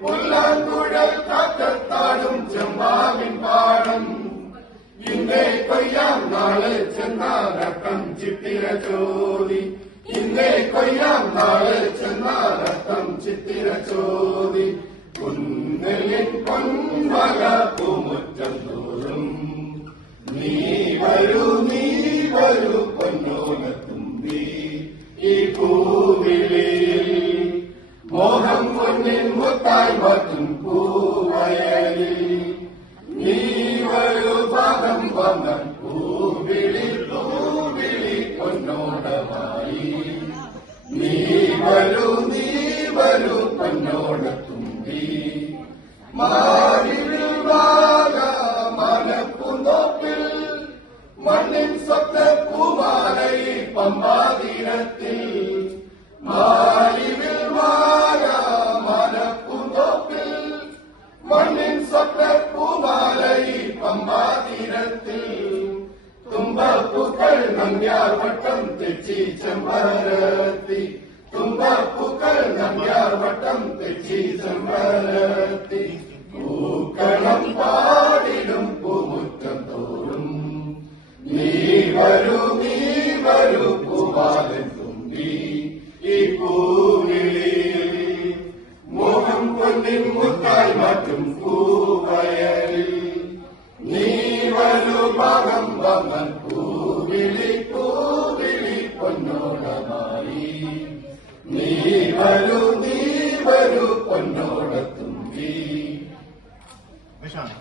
പുല്ലാങ്കുഴൽ കാറ്റത്താടും ചെമ്പാവിൻ പാടം ഇന്നേ കൊയ്യാം നാളെ ചെന്നാലക്കം ചിത്തിര ചോദി ഇന്നേ കൊയ്യാം നാളെ ചെന്നാലക്കം ചിത്തിര ചോദി കുന്നലിൻ പൊൻമല പൂമുറ്റം തോറും നീ വരൂ പൊന്നോലത്തുമ്പി ഈ പൂവിളിയിൽ മോഹം പൊന്നിൻ മുത്തായി മാറ്റും പൂവയലിൽ നീ വരൂ ഭാഗം വന്നാൽ പൂവിളി പൊന്നോടമായി നീ വരൂ പൊന്നോടത്തുമ്പി മാറിവിൽ വാഴ മനപ്പൂന്തോപ്പിൽ മണ്ണിൻ സ്വപ്നപ്പൂമാലൈ പമ്പാതീരത്തിൽ മാറിവിൽ വാഴ മനപ്പൂന്തോപ്പിൽ മണ്ണിൻ സ്വപ്നപ്പൂമാലൈ പമ്പാതീരത്തിൽ തുമ്പപ്പൂക്കൾ നമ്പ്യാർ വട്ടം തെച്ചി ചെമ്പരത്തി തുമ്പപ്പൂക്കൾ നമ്പ്യാർ വട്ടം തെച്ചി ചെമ്പരത്തി പൂക്കളം പാടിടും പൂമുറ്റം തോറും നീ വരൂ പൂവാലൻ തുമ്പി ഈ പൂവിളിയിൽ മോഹം പൊന്നിൻ മുത്തായി മാറ്റും പൂവയലിൽ നീ വരൂ ഭാഗം വന്നാൽ പൂവിളി പൊന്നോടമായി നീ വരൂ പൊന്നോ